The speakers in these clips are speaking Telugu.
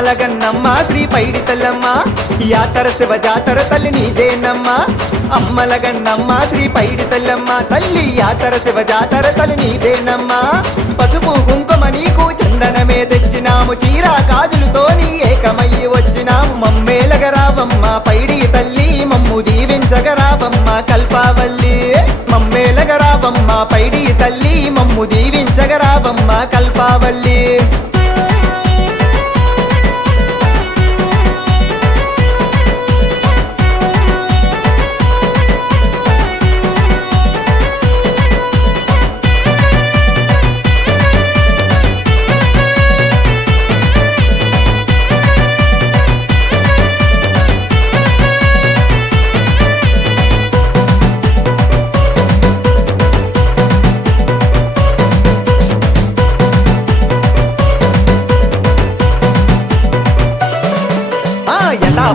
అమ్మలగన్నమ్మ శ్రీ పైడి తల్లమ్మ యాతర శివ జాతర తల్లి నీదేనమ్మ అమ్మలగన్నమ్మ శ్రీ పైడి తల్లమ్మ తల్లి యాతర శివ జాతర తల్లి నీదేనమ్మ పసుపు కుంకుమ నీకు చందనమే తెచ్చినాము చీర కాజులతో నీ ఏకమయ్యి వచ్చినాము మమ్మేలగరావమ్మ పైడి తల్లి మమ్ము దీవించగరావమ్మ కల్పావల్లి మమ్మేలగరావమ్మ పైడి తల్లి మమ్ము దీవించగరావమ్మ కల్పావల్లి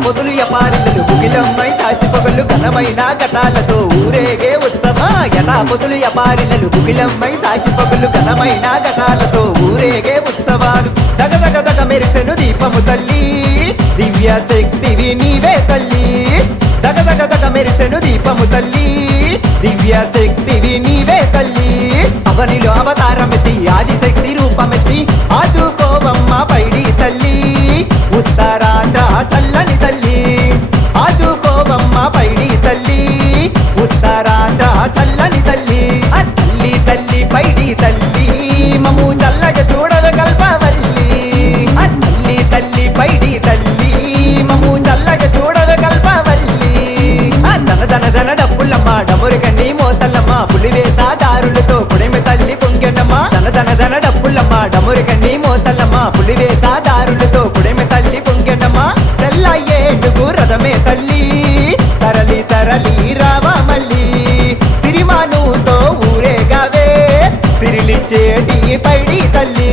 పొదులు యపారిలు గుగిలమ్మై సాచి పొగలు ఘనమైన ఘటాలతో ఊరేగే ఉత్సవ ఎటా పొదులు యపారిలు గుగిలమ్మై సాచి పొగలు ఘనమైన ఘటాలతో ఊరేగే ఉత్సవాలు దగదగ దగ మెరిసెను దీపము తల్లి దివ్య శక్తివి నీవే తల్లి దగదగ దగ మెరిసెను దీపము తల్లి దివ్య శక్తివి నీవే తల్లి అవనిలో అవతారమెత్తి ఆదిశక్తి రూపమెత్తి ఆదుకోవమ్మ పైడి తల్లి ఉత్తరాంధ్ర చల్లని తల్లి ఆదుకోవమ్మ పైడి తల్లి ఉత్తరాంధ్ర చల్లని తల్లి ఆ తల్లి తల్లి పైడి తల్లి మము చల్లగా చూడవ కల్పవల్లి ఆ తల్లి తల్లి పైడి తల్లి మము చల్లగా చూడవ కల్పవల్లి ఆ ధన ధన ధన డప్పులమ్మ డమురుకన్ని మోతల్లమ్మ పులివేసా దారులతో పుడిమి తల్లి పొంగెనమ్మ ధన ధన ధన డప్పులమ్మ డమురుకన్ని మోతల్లమ్మ పులివేసా దారులతో పుడిమి తల్లి పొంగెనమ్మ తెల్ల ఏడుగు రథమే తల్లి తరలి తరలి రావా మళ్ళీ సిరిమానుతో ఊరేగావే సిరిలిచ్చేటి పైడి తల్లి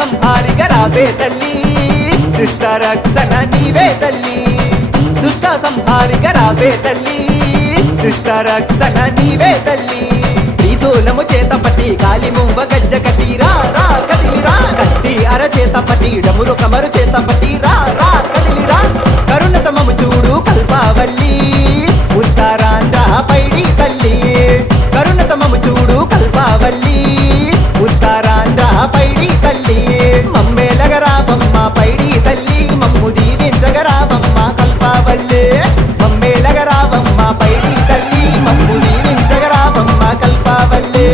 సంహారిక రావే తల్లి శిష్ట రక్షణ నీవే తల్లి దుష్ట సంహారిక రావే తల్లి శిష్ట రక్షణ నీవే తల్లి త్రిశూలము చేతపట్టి కాలిమువ్వ గజ్జ కట్టి రా రా కదిలిరా కత్తి అర చేతపట్టి డమురు కమరు చేతపట్టి రా రా కదిలిరా కరుణతమము చూడు కల్పావల్లి ఉత్తరాంధ్ర పైడి తల్లి కరుణతమము చూడు కల్పావల్లి ఉత్తరాంధ్ర పైడి తల్లి మమ్మేలగరావమ్మ పైడి తల్లి మమ్ము దీవించగరావమ్మ కల్పావల్లి మమ్మేలగరావమ్మ పైడి తల్లి మమ్ము దీవించగరావమ్మ కల్పావల్లి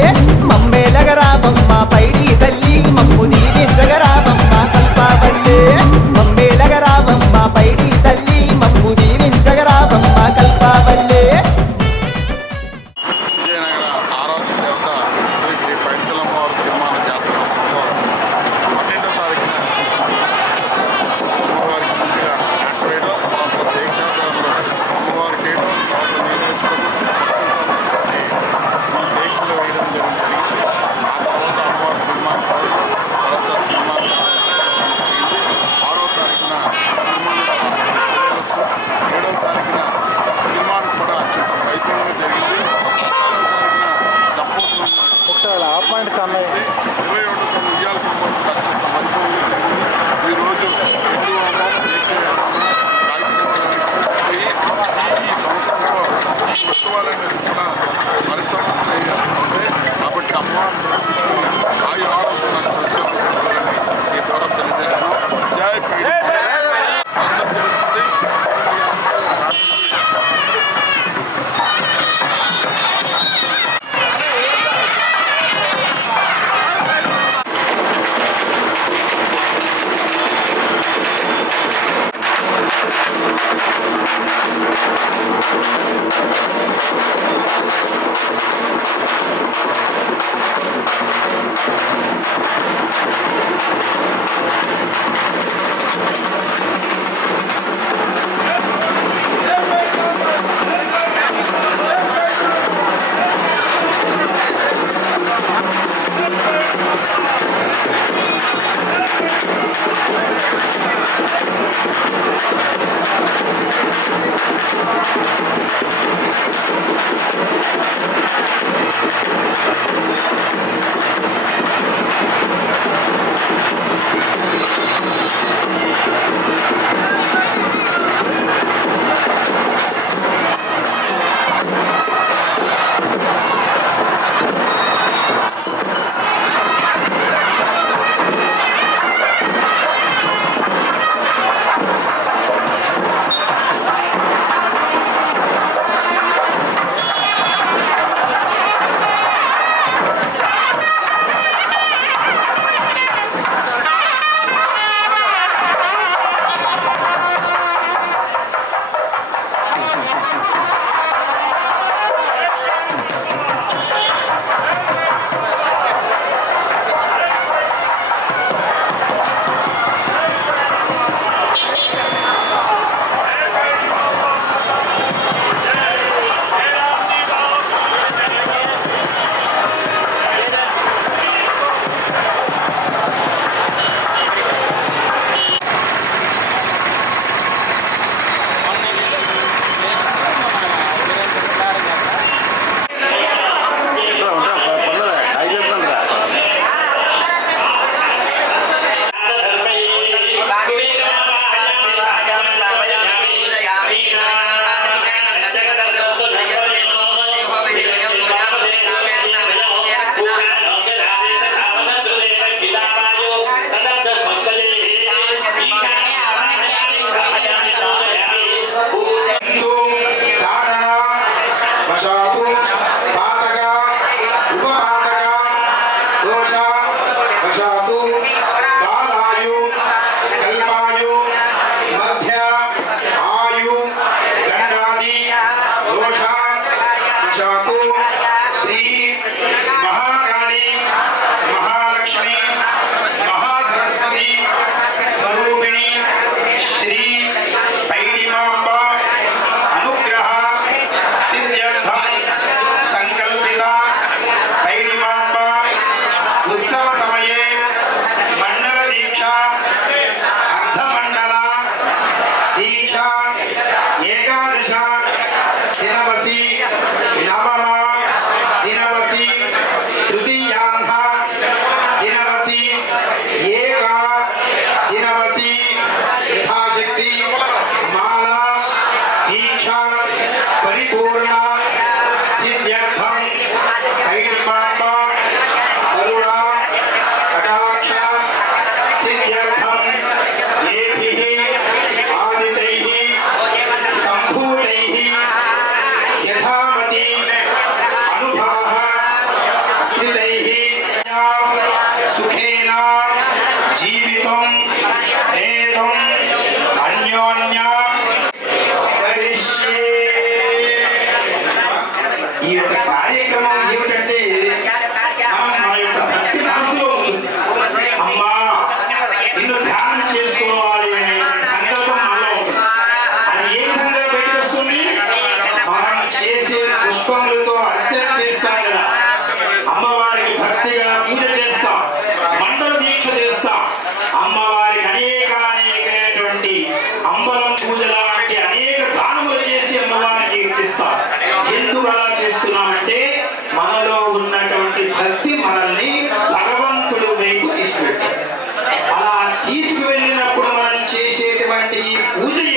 మమ్మేలగరావమ్మ పైడి తల్లి మమ్ము దీవించగరావమ్మ కల్పావల్లి మమ్మేలగరావమ్మ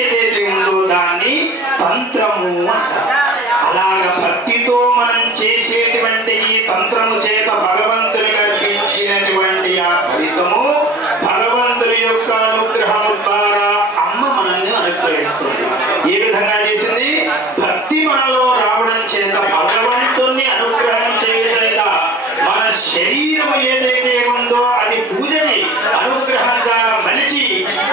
ఏదైతే ఉందో దాన్ని తంత్రము అంటారు. అలాగ భక్తితో మనం చేసేటువంటి ఈ తంత్రము చేత భగవంతుని కల్పించినటువంటి ఆ ఫలితము భగవంతుని యొక్క అనుగ్రహము ద్వారా అమ్మ మనల్ని అనుగ్రహిస్తుంది. ఏ విధంగా చేసింది? భక్తి మనలో రావడం చేత భగవంతుని అనుగ్రహం చేయలేక మన శరీరం ఏదైతే ఉందో అది పూజని అనుగ్రహంగా మలిచి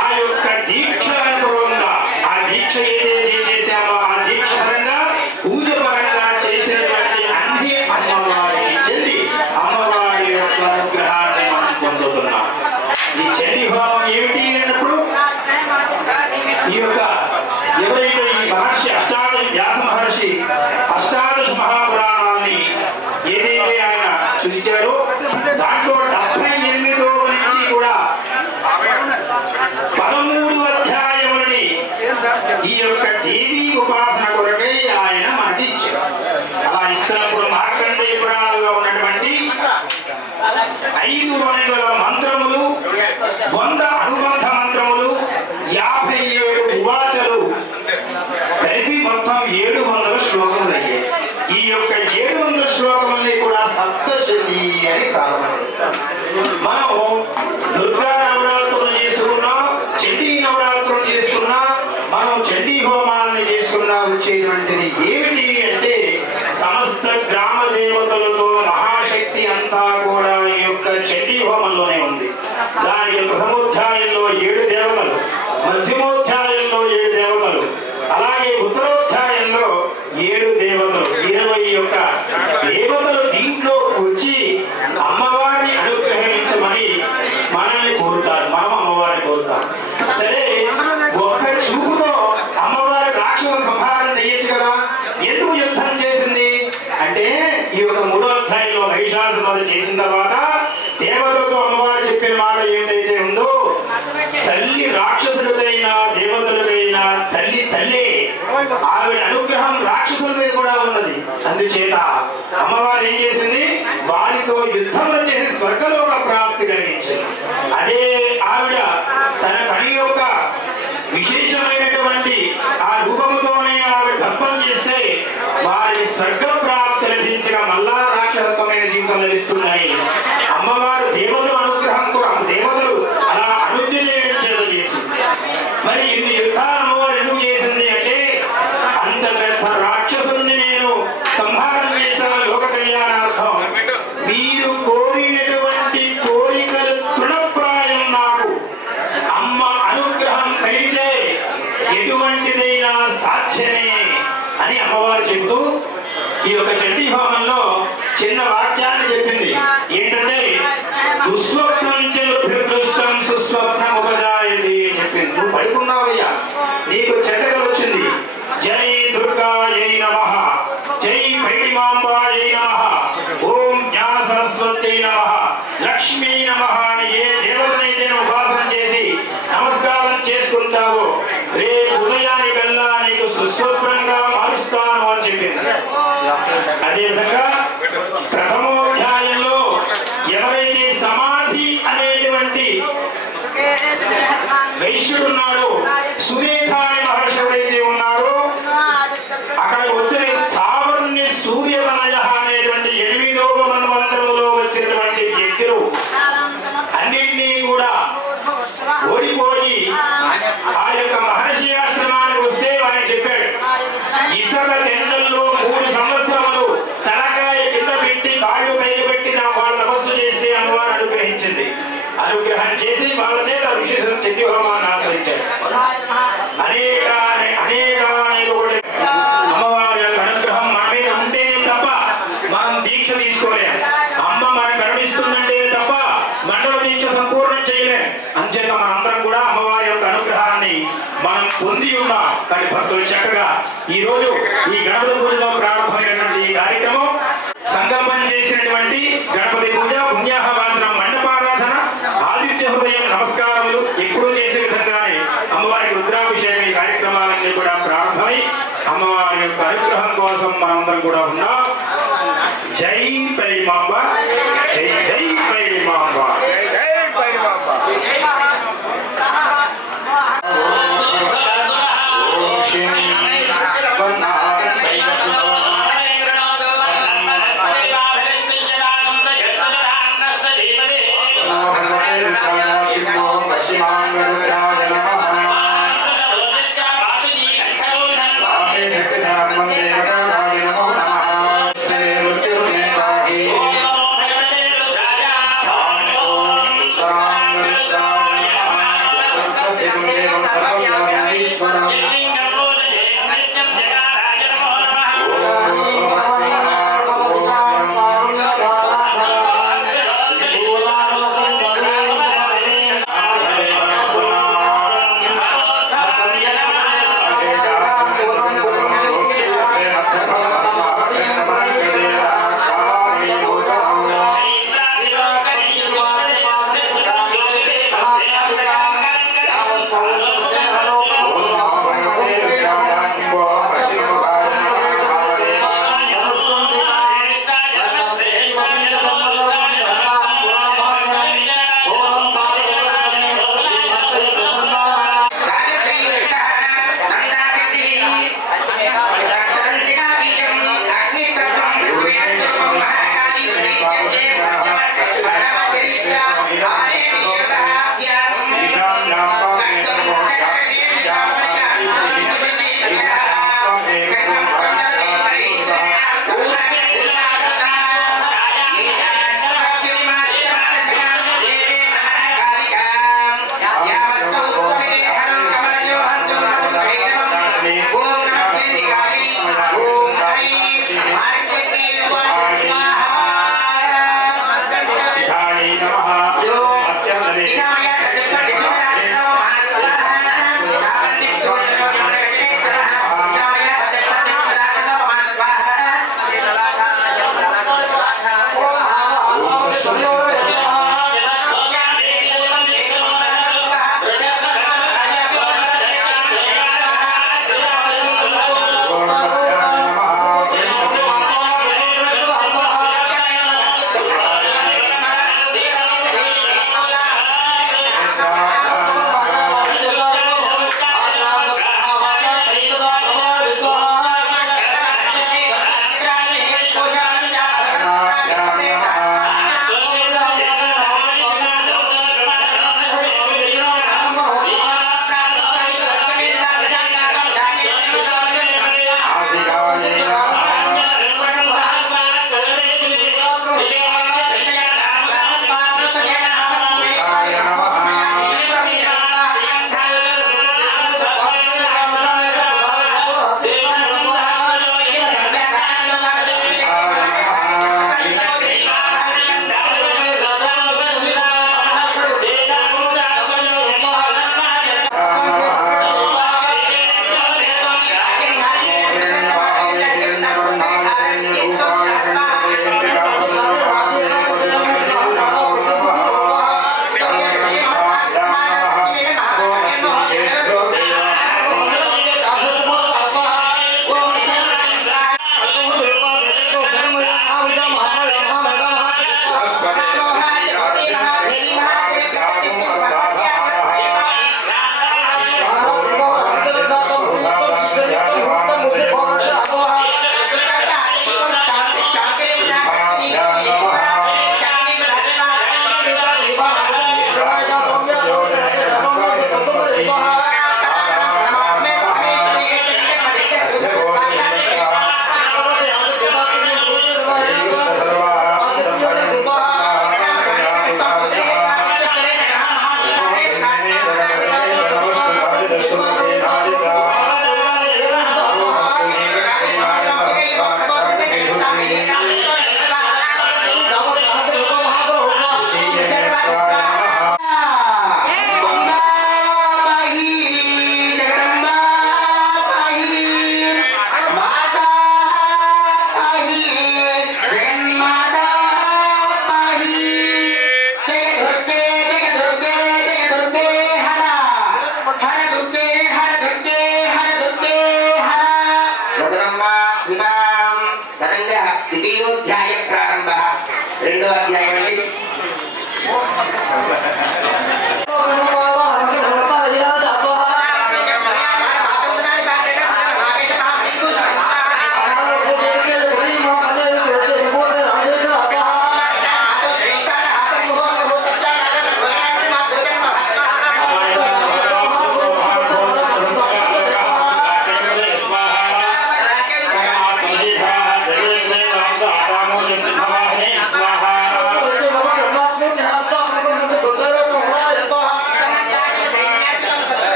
ఆ యొక్క దీక్ష అనుభవంగా ఆ దీక్ష ఏదైతే చేశామో ఆ దీక్ష పరంగా పూజ పరంగా చేసినటువంటి అన్ని అమ్మవారికి చెంది అమ్మవారి యొక్క అనుగ్రహాన్ని మనం పొందుతున్నాం. ఈ చండీ హోమం ఏమిటి అన్నప్పుడు ఈ యొక్క ఎవరైతే ఈ మహర్షి వ్యాస మహర్షి అష్టాదశ మహాపురాణాన్ని ఏదైతే ఆయన సృష్టించాడో దాంట్లో 78వ నుంచి కూడా 13 అధ్యాయములని ఈ యొక్క దేవీ ఉపాసన కొరకై ఆయన మనకి ఇచ్చాడు. అలా ఇస్తున్నప్పుడు మార్కండేయ పురాణంలో ఉన్నటువంటి 500 మంత్రములు, 100 అనుబంధ మంత్రములు, 57 ఉవాచలు కలిపి మొత్తం 700 శ్లోకములు అయ్యాయి. ఈ యొక్క 700 శ్లోకముల్ని కూడా సప్తశతి అని ప్రారంభిస్తాం. మనం దుర్గా నవరాత్రులు చేసుకున్నాం, చండీ నవరాత్రులు చేసుకున్నా, మనం చండీ హోమాన్ని చేసుకున్నా వచ్చేటువంటిది ఏమిటి అంటే సమస్త గ్రామ దేవతలతో మహాశక్తి అంతా కూడా ఈ యొక్క చండీ హోమంలోనే ఉంది. దానికి ప్రథమోధ్యాయంలో 7 దేవతలు, మధ్యమోధ్యాయంలో 7 దేవతలు, అలాగే ఉత్తరోధ్యాయంలో 7 దేవతలు, 21 దేవతలు దీంట్లో వచ్చి అమ్మవారిని అనుగ్రహించమని మనల్ని కోరుతారు. మనం అమ్మవారిని కోరుతాం. సరే, ఒక్క చూపుతో అమ్మవారి రాక్షస సంహారం చేయొచ్చు కదా, ఎందుకు యుద్ధం చేసింది అంటే ఈ యొక్క 3వ అధ్యాయంలో మహిషాసురవధ చేసిన తర్వాత దేవతలతో అమ్మవారు చెప్పిన మాట ఏంటైతే ఉందో, తల్లి రాక్షసులకైనా దేవతలకైనా తల్లి తల్లే, ఆవిడ అనుగ్రహం రాక్షసుల మీద కూడా ఉన్నది. అందుచేత అమ్మవారు ఏం చేసింది? వారితో యుద్ధంలో చేసి స్వర్గలోక ప్రాప్తి కలిగించింది. అదే ఆవిడ తన పని యొక్క విశేషమైనటువంటి ఆ రూపముతోనే ఆవిడ భస్మం చేస్తే వారి స్వర్గ ప్రాప్తి లభించిన మళ్ళా రాక్షసత్వమైన జీవితం లభిస్తున్నాయి. అమ్మవారు దేవతల అనుగ్రహంతో దేవతలు అలా అనుజ్ఞ చేయడం చేత చేసింది. మరి ఇన్ని యుద్ధాలు అమ్మవారు ఎందుకు చేసింది అంటే అంత పెద్ద రాక్షసుని నేను సంహారం చేశాను లోక కళ్యాణార్థం. మీరు కోరినటువంటి కోరికలు తృణప్రాయం నాకు అమ్మ అనుగ్రహం కలిగితే ఎటువంటిదైనా సాధ్యమే అని అమ్మవారు చెబుతూ ఈ యొక్క చండీ హోమంలో చిన్న వాక్యాన్ని చెప్పింది. ఏంటంటే దుస్వప్నం దృష్టం సుస్వప్నం ఉపజాయతి అని చెప్పింది. నువ్వు పడుకున్నావయ్యా, నీకు చెడ్డగా వచ్చింది. జై దుర్గాయై నమః, జై భైడిమాంబాయై నమః, ఓం జ్ఞాన సరస్వత్యై నమః, లక్ష్మీ నమః అని ఏ దేవతనైతే ఉపాసన చేసి నమస్కారం చేసుకుంటావో రేపు ఉదయానికల్లా నీకు సుస్వప్నంగా మారుస్తాను అని చెప్పింది. అదేవిధంగా ప్రథమోధ్యాయంలో ఎవరైతే సమాధి అనేటువంటి వైశ్యుడున్నాడో, సురేఖాని మహర్షి ఎవరైతే ఉన్నారో అక్కడ వచ్చిన సావర్ణ్య సూర్యవనయ అనేటువంటి 8వ మన్వంతరములో వచ్చినటువంటి వ్యక్తులు అన్నింటినీ కూడా ఓడిపోయి ఆ యొక్క మహర్షి ఆశ్రమానికి వస్తే ఆయన చెప్పాడు, ఇసుక తెన్నల్లో 3 సంవత్సరములు తలకాయ కింద పెట్టి కాళ్ళు పైకి పెట్టి వాళ్ళ తపస్సు చేస్తే అమ్మవారు అనుగ్రహించింది. అనుగ్రహం చేసి వాళ్ళ చేత విశేష చండీ హోమాన్ని ఆచరించాడు. అనేక అమ్మవారి యొక్క అనుగ్రహం మన మీద ఉంటేనే తప్ప మనం దీక్ష తీసుకోలేము. అమ్మ మనం కరుణిస్తుందంటే తప్ప మండల దీక్ష సంపూర్ణం చేయలేం. అంచేత మనందరం కూడా అమ్మవారి యొక్క అనుగ్రహాన్ని మనం పొంది ఉన్నాం. కానీ భక్తులు చక్కగా ఈ రోజు ఈ గణపతి పూజలో ప్రారంభమైనటువంటి ఈ కార్యక్రమం సంకల్పం చేసినటువంటి గణపతి పూజ, పుణ్యాహవాచనం, మండపారాధన, ఆదిత్య హృదయం నమస్కారములు ఎప్పుడూ చేసే విధంగానే అమ్మవారికి రుద్రాభిషేకం ఈ కార్యక్రమాలన్నీ కూడా ప్రారంభమై అమ్మవారి యొక్క అనుగ్రహం కోసం మనందరం కూడా ఉన్నాం. జై పైడిమాంబ, జై జై పైడిమాంబ. జై పైడిమాంబ.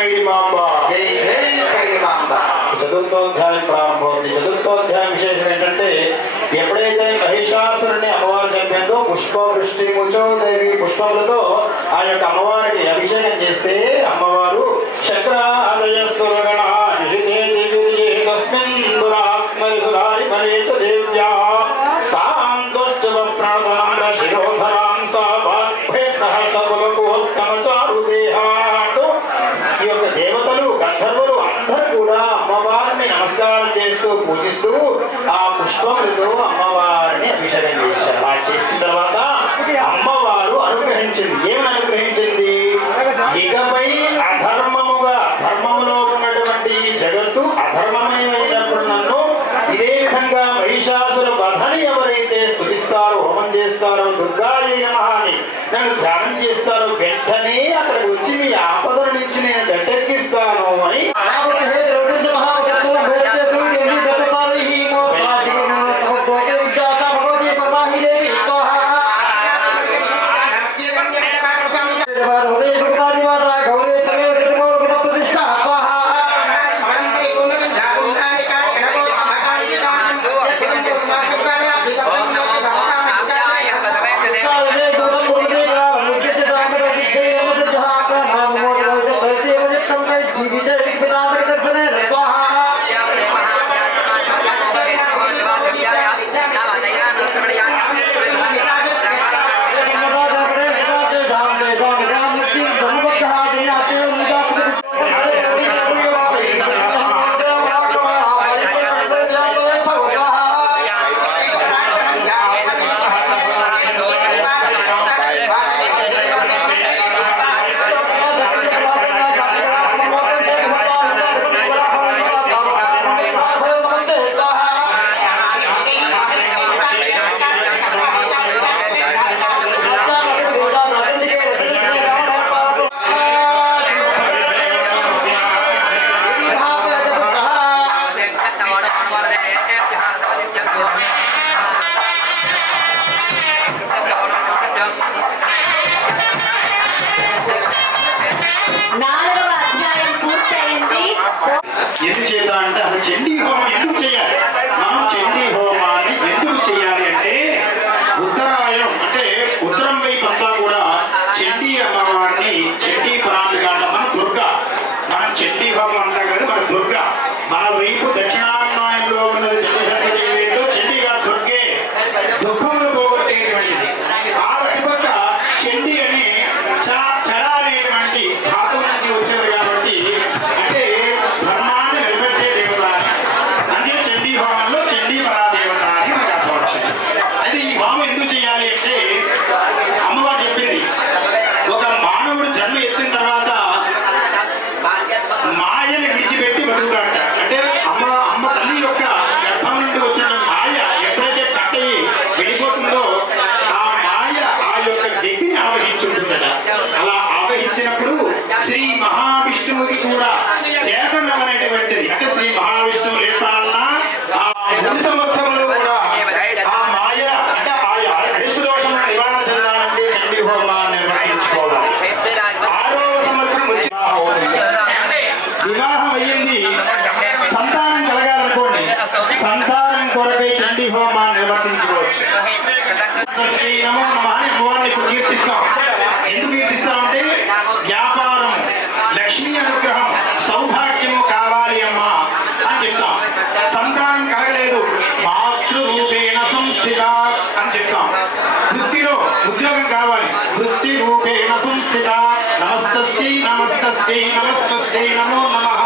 పైడిమాంబ. జై జై పైడిమాంబ. చతుర్థోధ్యాయం ప్రారంభమైంది. చతుర్థోధ్యాయం విశేషం ఏంటంటే ఎప్పుడైతే మహిషాసురుని అమ్మవారు చంపిందో పుష్పవృష్టి ముచోదేవి పుష్పములతో ఆ యొక్క అమ్మవారికి అభిషేకం చేస్తే అమ్మవారు శక్రాదయస్సురగణ ఈ యొక్క దేవతలు గంధర్వులు అందరూ కూడా అమ్మవారిని నమస్కారం చేస్తూ పూజిస్తూ ఆ పుష్పములతో అమ్మవారిని అభిషేకం చేశారు. ఆ చేసిన తర్వాత అమ్మవారు అనుగ్రహించింది. ఏమని అనుగ్రహించింది? ఇకపై అధర్మముగా ధర్మములో ఉన్నటువంటి జగత్తు అధర్మమైనప్పుడు నన్ను ఇదే విధంగా మహిషాసుర వధని ఎవరైతే స్తుతిస్తారో హోమం చేస్తారో దుర్గాయ నమః అని నన్ను ధ్యానం చేస్తారో వెంటనే అక్కడికి వచ్చి మీ ఆపదల నుంచి నేను గట్టెక్కిస్తాను అని ఎందుచేత అంటే అసలు చండీ హోమం ఎందుకు చేయాలి? మనం చండీ హోమాన్ని ఎందుకు చేయాలి అంటే ఉత్తరాయణం అంటే ఉత్తరం వైపు అంతా కూడా చండీ అమ్మవారిని చండీ పరామిగా మన దుర్గా. మనం చండీ హోమం అంటాం కదా మన దుర్గా. మన వైపు దక్షిణాయనంలో ఉన్నది చండీదేవితో చండీగా దుర్గే దుఃఖములు పోగొట్టేటువంటిది. ఆ అటుపక్క చండీ అని చడ అనేటువంటి ధాతు నుంచి వచ్చింది కాబట్టి అంటే ధర్మాన్ని నిలబెట్టే దేవత అదే చండీ హోమంలో చండీ పరాదేవత అని మనకు అర్థం వచ్చింది. అయితే ఈ హోమం ఎందుకు చేయాలి అంటే అమ్మవారు చెప్పింది ఒక మానవుడు జన్మ ఎత్తిన తర్వాత మాయని విడిచిపెట్టి బతుకుతాడట. అంటే అమ్మ తల్లి యొక్క గర్భం నుండి వచ్చిన మాయ ఎప్పుడైతే కట్టయి వెళ్ళిపోతుందో ఆ మాయ ఆ యొక్క వ్యక్తిని ఆవహించుంటుందట. అలా ఆవహించినప్పుడు శ్రీ మహావిష్ణువుకి కూడా చేతనం అనేటువంటిది అంటే శ్రీ మహావిష్ణువు లేపాలన్నా ఆ 3 సంవత్సరంలో కూడా ఆ మాయ అంటే ఆ అరిష్ట దోషం నివారణ చెందాలంటే చండీ హోమాన్ని నిర్వహించుకోవాలి. 6వ సంవత్సరం వచ్చి వివాహం అయ్యింది, సంతానం కలగాలనుకోండి, సంతానం కొరకై చండీ హోమాన్ని నిర్వర్తించుకోవచ్చు. శ్రీ నమో నమః అని అమ్మవారిని ఇప్పుడు కీర్తిస్తాం. ఎందుకు కీర్తిస్తామంటే వ్యాపారం, లక్ష్మీ అనుగ్రహం, సౌభాగ్యము కావాలి అమ్మా అని చెప్తాం. సంతానం కలగలేదు, మాతృరూపేణ సంస్థిత అని చెప్తాం. వృత్తిలో ఉద్యోగం కావాలి, వృత్తి రూపేణ సంస్థిత నమస్తస్యై నమస్తస్యై నమస్తస్యై నమో నమః.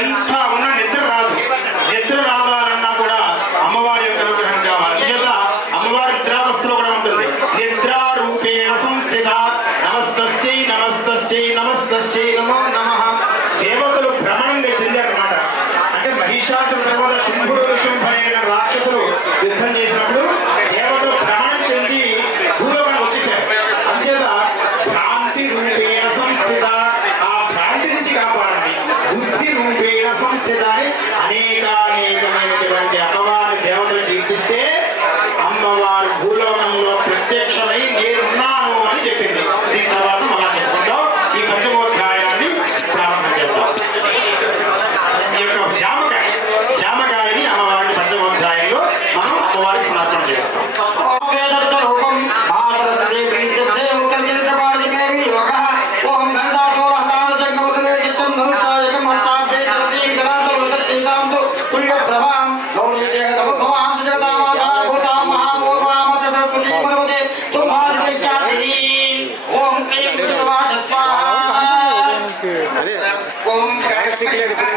ఎంత ఉన్నా నిద్ర రాదు, నిద్ర రావాలన్నా కూడా అమ్మవారి యొక్క అనుగ్రహం కావాలి. నిజంగా అమ్మవారి నిద్రావస్థలో కూడా ఉంటుంది. నిద్రారూపేణ సంస్థిత నమస్తస్యై నమస్తస్యై నమస్తస్యై నమో నమః. దేవతలు భ్రమణంగా చెందారన్నమాట. అంటే మహిషాసురు తర్వాత శుంభుడు శుంభైన రాక్షసులు యుద్ధం చేసినప్పుడు దేవతలు భ్రమణం చెంది భూలోకానికి వచ్చేసారు. అంచేత భ్రాంతి రూపేణ సంస్థిత ఆ భ్రాంతి నుంచి కాపాడండి. బుద్ధి రూపేణ సంస్థిత అని అనేకమైనటువంటి అమ్మవారి దేవతలు కీర్తిస్తే అమ్మవారు భూలోకంలో ప్రత్యక్షమై నేనున్నాను అని చెప్పింది. దీని తర్వాత మనం చెప్పుకుందాం. ఈ పంచమోధ్యాయాన్ని ప్రారంభం చేద్దాం. సిగ్గులేదు ఇప్పుడు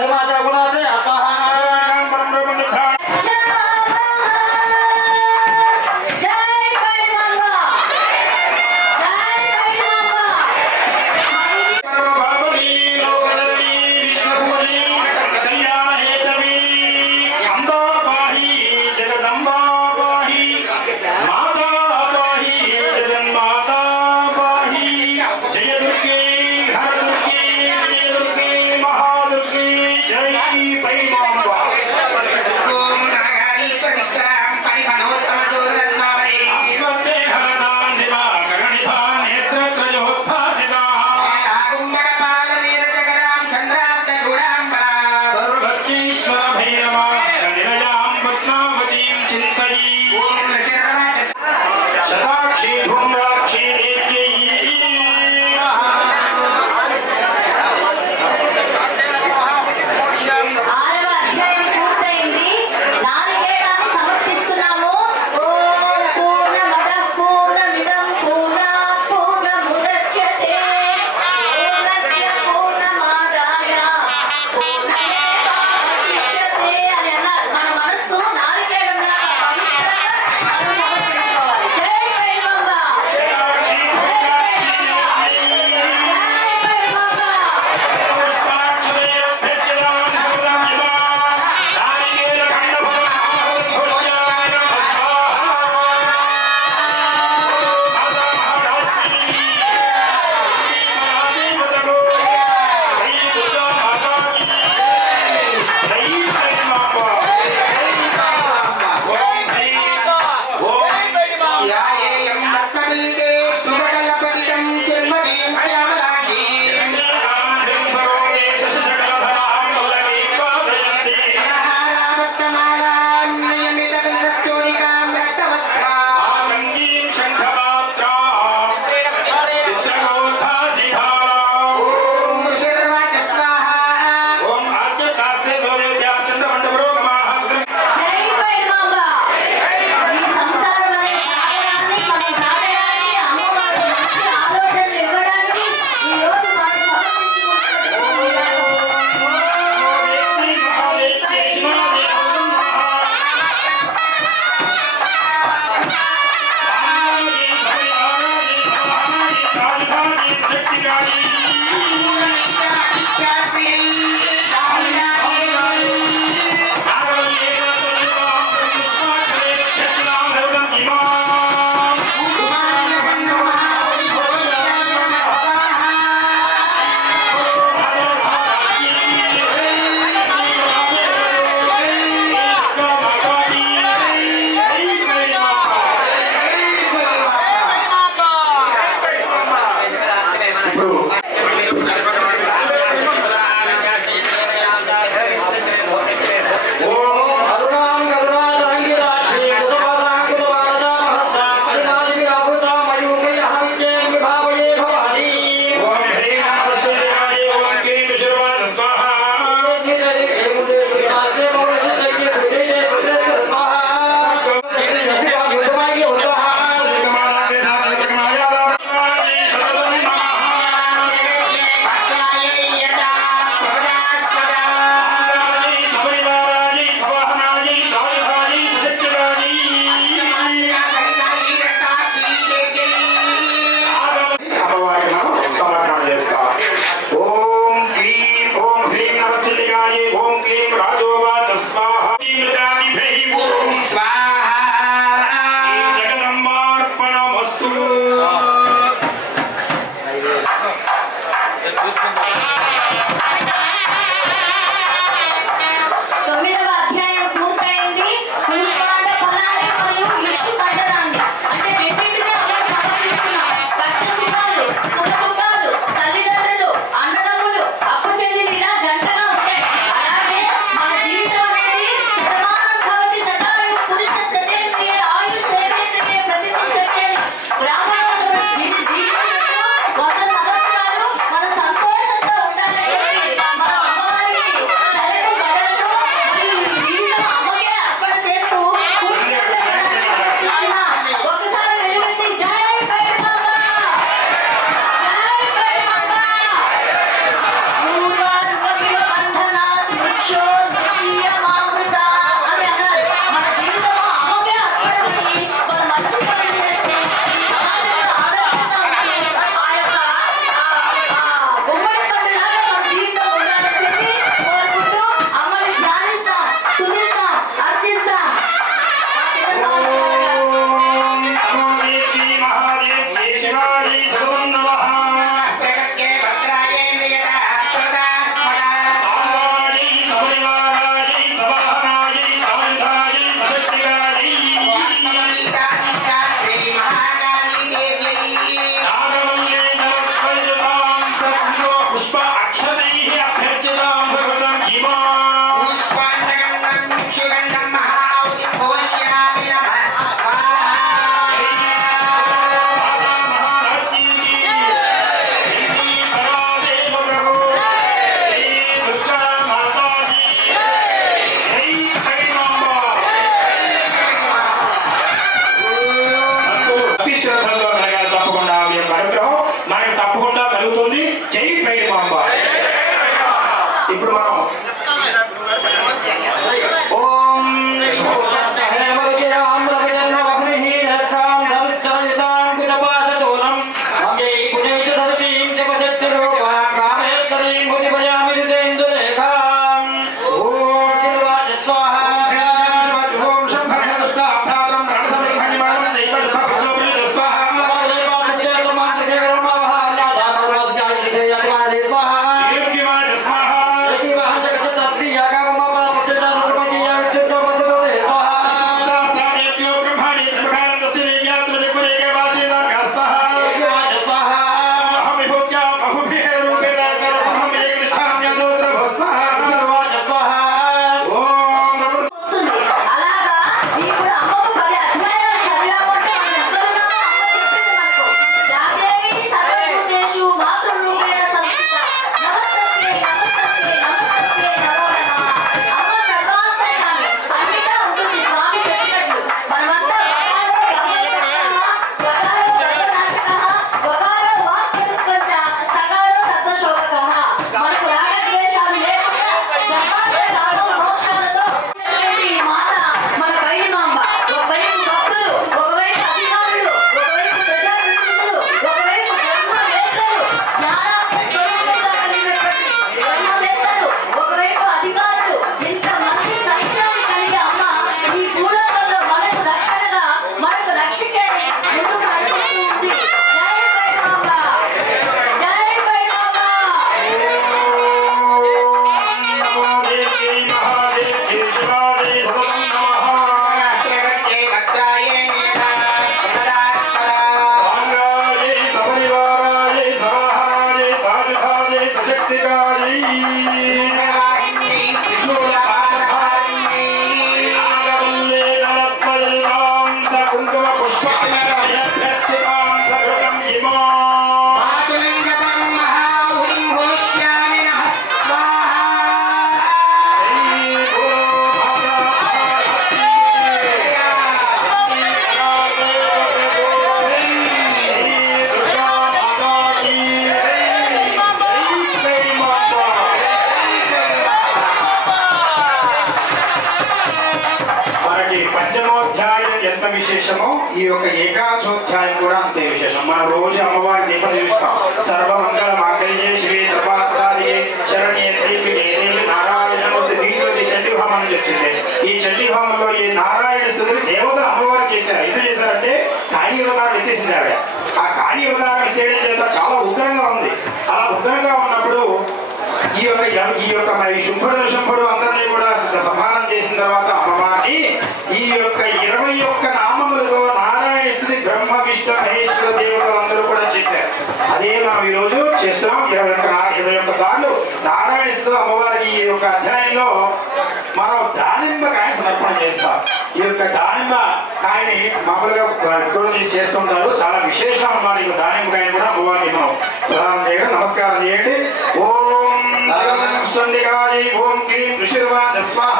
हिमाचल गुणा से आता है 9వ అధ్యాయం పూర్తయింది. పుష్పాండ ఫలాన్ని మరియు ఇచ్చు కట్టడాన్ని అంటే రెండింటినీ అమ్మకు సమర్పిస్తున్నాం. కష్ట సుఖాలు, సుఖ దుఃఖాలు, తల్లిదండ్రులు, అన్నదమ్ములు, అప్పు చెల్లెలు ఇలా జంటగా ఉంటాయి. అలాగే మన జీవితం అనేది శతమానం భవతి శతాయు పురుష శతేంద్రియ ఆయుష్ సేవేంద్రియ ప్రతిష్టతే బ్రాహ్మణులు జీవించినట్టు 100 సంవత్సరాలు మన సంతోషంగా ఉండాలని చెప్పి మన అమ్మవారికి చర్యకు గడలను మరియు ఈ జీవితం అమ్మకే అర్పణ చేస్తూ సమర్పిస్తున్నాం. ఒకసారి వెలుగెత్తి జై పైడిమాంబ, జై పైడిమాంబ. పూర్వారుగమివ బంధనాత్ వృక్షో వృక్షీయమామృత అని అన్నారు. మన జీవితం అమ్మకే అర్పణమని మనం మంచి పనులు చేస్తే ఈ సమాజంలో ఆదర్శంగా ఉండాలి. ఆ యొక్క గుమ్మడి పండులాగా మన జీవితం ఉండాలని చెప్పి కోరుకుంటూ అమ్మని ధ్యానిస్తాం, స్తుతిస్తాం, అర్చిస్తాం. ఆ చిన్న సవాలుగా శ్రద్ధలతో కలగాలి. తప్పకుండా ఆవిడ యొక్క అనుగ్రహం మనకి తప్పకుండా కలుగుతుంది. జై పైడిమాంబ. ఇప్పుడు మనం ఓం ఎంత విశేషమో ఈ యొక్క ఏకాదశోధ్యాయం కూడా అంతే విశేషం. మనం రోజు అమ్మవారి దీపం చూస్తాం. సర్వమంగళ మాంగళ్యే శివే సర్వార్థసాధికే శరణ్యే త్ర్యంబకే దేవి నారాయణమూర్తి. దీంట్లో ఈ చండీ హోమం వచ్చింది. ఈ చండీ హోమంలో ఈ నారాయణ స్తుతిని దేవతలు అమ్మవారు చేశారు. ఎందుకు చేశారంటే కాళీ అవతారం ఎత్తేసింది ఆవిడ. ఆ కాళీ అవతారం ఎత్తేయడం చేత చాలా ఉగ్రంగా ఉంది. అలా ఉగ్రంగా ఈ యొక్క ఈ శుంభుడు అందరినీ కూడా సంహారం చేసిన తర్వాత అమ్మవారిని ఈ యొక్క 21 నామములతో నారాయణ స్తుతి బ్రహ్మ విష్ణు మహేశ్వర దేవతలందరూ కూడా చేశారు. అదే మనం ఈ రోజు చేస్తున్నాం. 21 సార్లు నారాయణ స్తుతి అమ్మవారికి ఈ యొక్క అధ్యాయంలో మనం దానిమ్మకాయ సమర్పణ చేస్తాం. ఈ యొక్క దానిమ్మ కాయని మామూలుగా కూడా తీసి చేస్తుంటారు. చాలా విశేషం అన్నమాట. ఈ దానిమ్మకాయని కూడా అమ్మవారిని మనం ప్రదానం చేయడం. నమస్కారం చేయండి. ఓం సండికాయ ఓం క్లీం ఋషిర్వాద స్వాహ.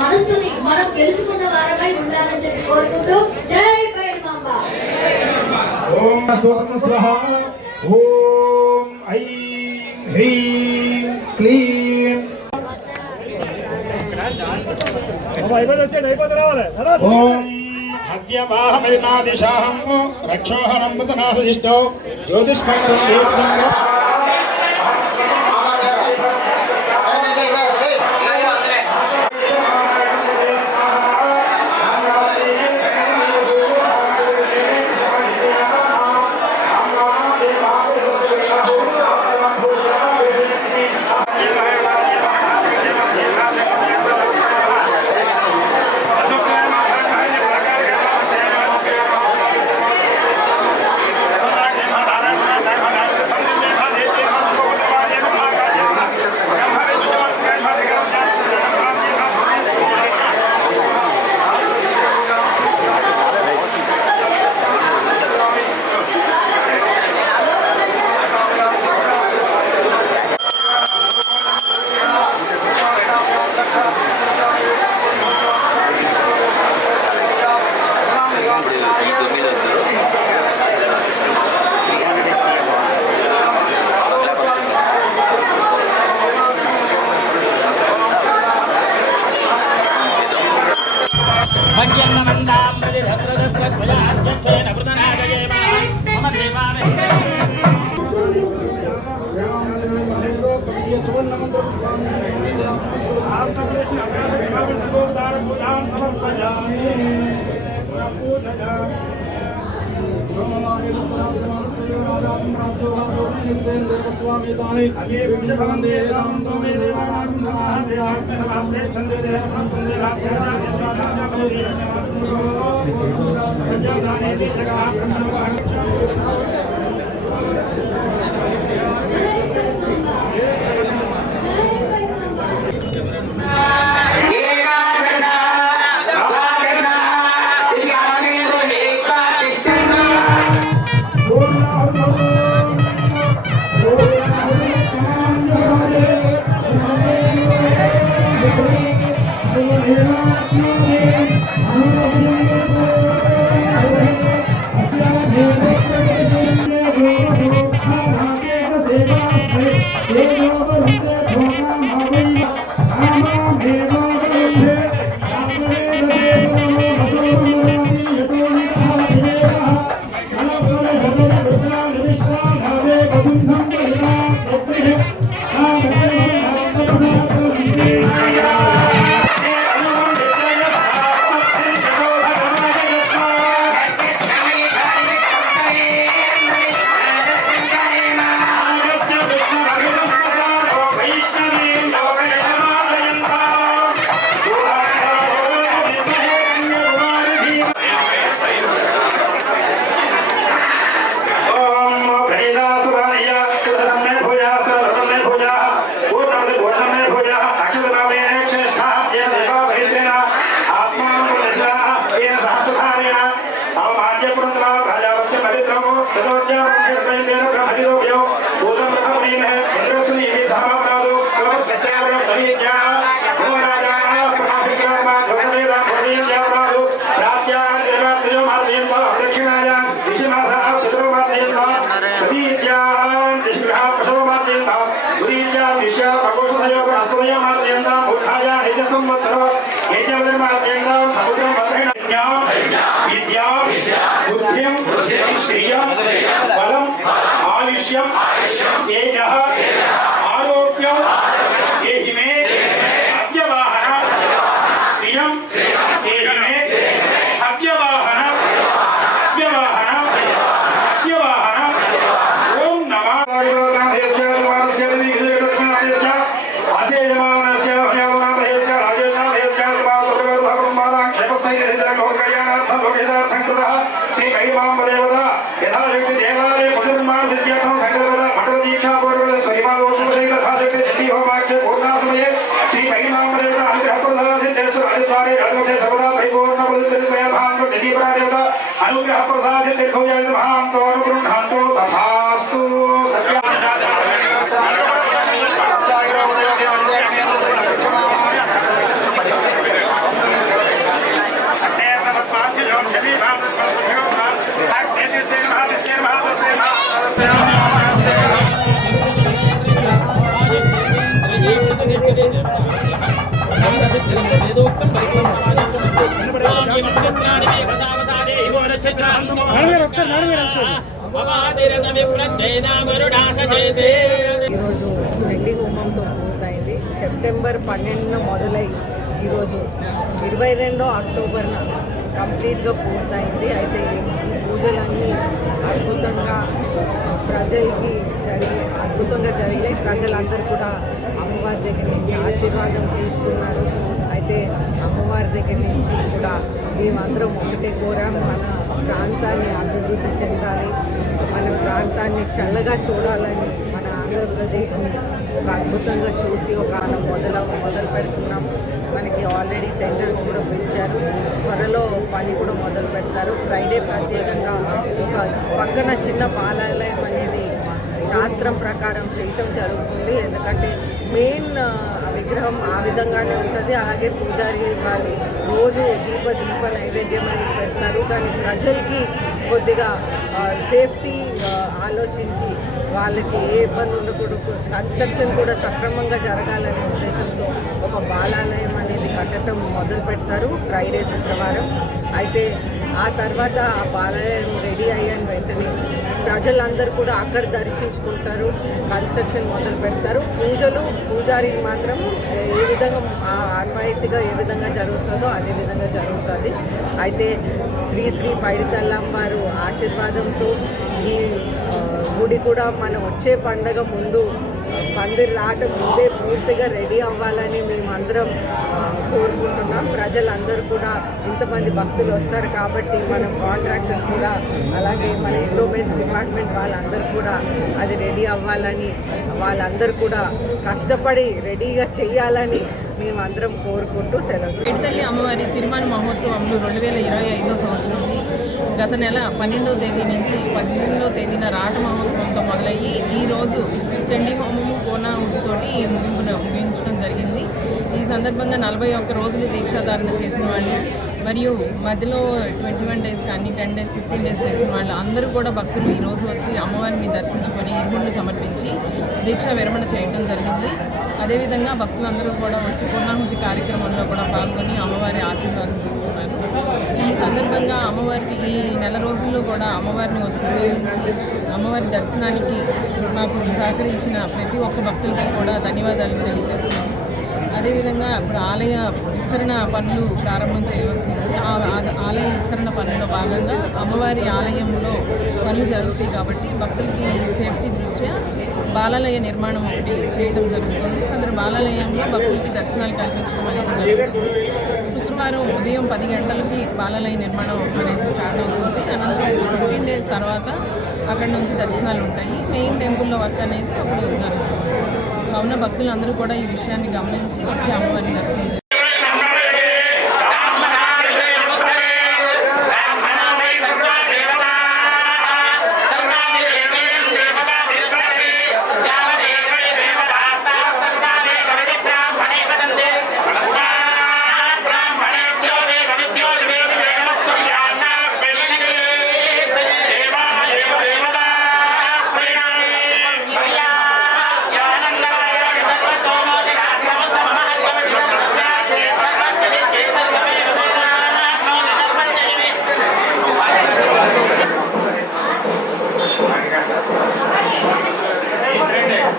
మనస్సుని మనం గెలుచుకున్న వారమై ఉండాలని చెప్పి కోరుకుంటూ జై పైడిమాంబ. ఓం స్తోత్రం స్వహ. ఓం ఐం హ్రీం క్లీం. ఓం यज्ञवाहवैनादिशाहं रक्षोहनं मृतनाशदिष्टौ ज्योतिष्मयं अनुग्रह प्रसाद तथास्तु वेदोक्तं परिपूर्णमादिष्टमस्तु ఈరోజు చండీ హోమంతో పూర్తయింది. సెప్టెంబర్ 12న మొదలై ఈరోజు 22 అక్టోబర్న కంప్లీట్గా పూర్తయింది. అయితే ఈ పూజలన్నీ అద్భుతంగా జరిగాయి. ప్రజలందరూ కూడా అమ్మవారి దగ్గర నుంచి ఆశీర్వాదం తీసుకున్నారు. అయితే అమ్మవారి దగ్గర నుంచి కూడా మేమందరం ఒకటే కోరాం, మన ప్రాంతాన్ని అభివృద్ధి చెందాలి, మన ప్రాంతాన్ని చల్లగా చూడాలని, మన ఆంధ్రప్రదేశ్ని ఒక అద్భుతంగా చూసి ఒక మొదలు పెడుతున్నాం. మనకి ఆల్రెడీ టెండర్స్ కూడా పిలిచారు, త్వరలో పని కూడా మొదలు పెడతారు. ఫ్రైడే ప్రత్యేకంగా ఒక పక్కన చిన్న బాలాలయం అనేది శాస్త్రం ప్రకారం చేయటం జరుగుతుంది. ఎందుకంటే మెయిన్ విగ్రహం ఆ విధంగానే ఉంటుంది. అలాగే పూజారి వాళ్ళు రోజు దీప నైవేద్యం అనేది పెడతారు. కానీ ప్రజలకి కొద్దిగా సేఫ్టీ ఆలోచించి వాళ్ళకి ఏ ఇబ్బంది ఉండకూడదు, కన్స్ట్రక్షన్ కూడా సక్రమంగా జరగాలనే ఉద్దేశంతో ఒక బాలాలయం అనేది కట్టడం మొదలు పెడతారు ఫ్రైడే శుక్రవారం. అయితే ఆ తర్వాత ఆ బాలాలయం రెడీ అయిన వెంటనే ప్రజలందరూ కూడా అక్కడ దర్శించుకుంటారు, కన్స్ట్రక్షన్ మొదలు పెడతారు. పూజారికి మాత్రం ఏ విధంగా ఆన్వాయితీగా ఏ విధంగా జరుగుతుందో అదే విధంగా జరుగుతుంది. అయితే శ్రీ పైడితల్లమ్మవారు ఆశీర్వాదంతో ఈ గుడి కూడా మనం వచ్చే పండగ ముందు పందిరి రాట ముందే పూర్తిగా రెడీ అవ్వాలని మేమందరం కోరుకుంటున్నాం. ప్రజలందరూ కూడా ఇంతమంది భక్తులు వస్తారు కాబట్టి మనం కాంట్రాక్టర్ కూడా అలాగే మన ఎండోమెంట్స్ డిపార్ట్మెంట్ వాళ్ళందరూ కూడా అది రెడీ అవ్వాలని, వాళ్ళందరూ కూడా కష్టపడి రెడీగా చేయాలని మేమందరం కోరుకుంటూ సెలవు. పైడితల్లి అమ్మవారి సిరిమాను మహోత్సవంలో 2025 సంవత్సరంని గత నెల 12వ తేదీ నుంచి 18వ తేదీన రాట మహోత్సవంతో మొదలయ్యి ఈరోజు చండీ హోమము పూర్ణాహుతితోటి ముగించడం జరిగింది. ఈ సందర్భంగా 41 రోజులు దీక్షాధారణ చేసిన వాళ్ళు మరియు మధ్యలో 21 డేస్ కానీ 10 డేస్ 15 డేస్ చేసిన వాళ్ళు అందరూ కూడా భక్తులు ఈరోజు వచ్చి అమ్మవారిని దర్శించుకొని ఇరుముళ్ళు సమర్పించి దీక్ష విరమణ చేయడం జరిగింది. అదేవిధంగా భక్తులందరూ కూడా వచ్చి పూర్ణాహుతి కార్యక్రమంలో కూడా పాల్గొని అమ్మవారి ఆశీర్వాదం తీసుకున్నారు. ఈ సందర్భంగా అమ్మవారికి ఈ నెల రోజుల్లో కూడా అమ్మవారిని వచ్చి సేవించి అమ్మవారి దర్శనానికి మాకు సహకరించిన ప్రతి ఒక్క భక్తులకి కూడా ధన్యవాదాలు తెలియజేస్తున్నాము. అదేవిధంగా ఇప్పుడు ఆలయ విస్తరణ పనులు ప్రారంభం చేయవలసి ఉంది. ఆలయ విస్తరణ పనుల్లో భాగంగా అమ్మవారి ఆలయంలో పనులు జరుగుతాయి కాబట్టి భక్తులకి సేఫ్టీ దృష్ట్యా బాలాలయ నిర్మాణం ఒకటి చేయడం జరుగుతుంది. సదరు బాలాలయంలో భక్తులకి దర్శనాలు కల్పించడం అనేది జరుగుతుంది. శుక్రవారం ఉదయం 10 గంటలకి బాలాలయ నిర్మాణం అనేది స్టార్ట్ అవుతుంది. అనంతరం 15 డేస్ తర్వాత అక్కడి నుంచి దర్శనాలు ఉంటాయి. మెయిన్ టెంపుల్లో వర్క్ అనేది అప్పుడు జరుగుతుంది. కావున భక్తులందరూ కూడా ఈ విషయాన్ని గమనించి వచ్చి అమ్మవారిని దర్శనం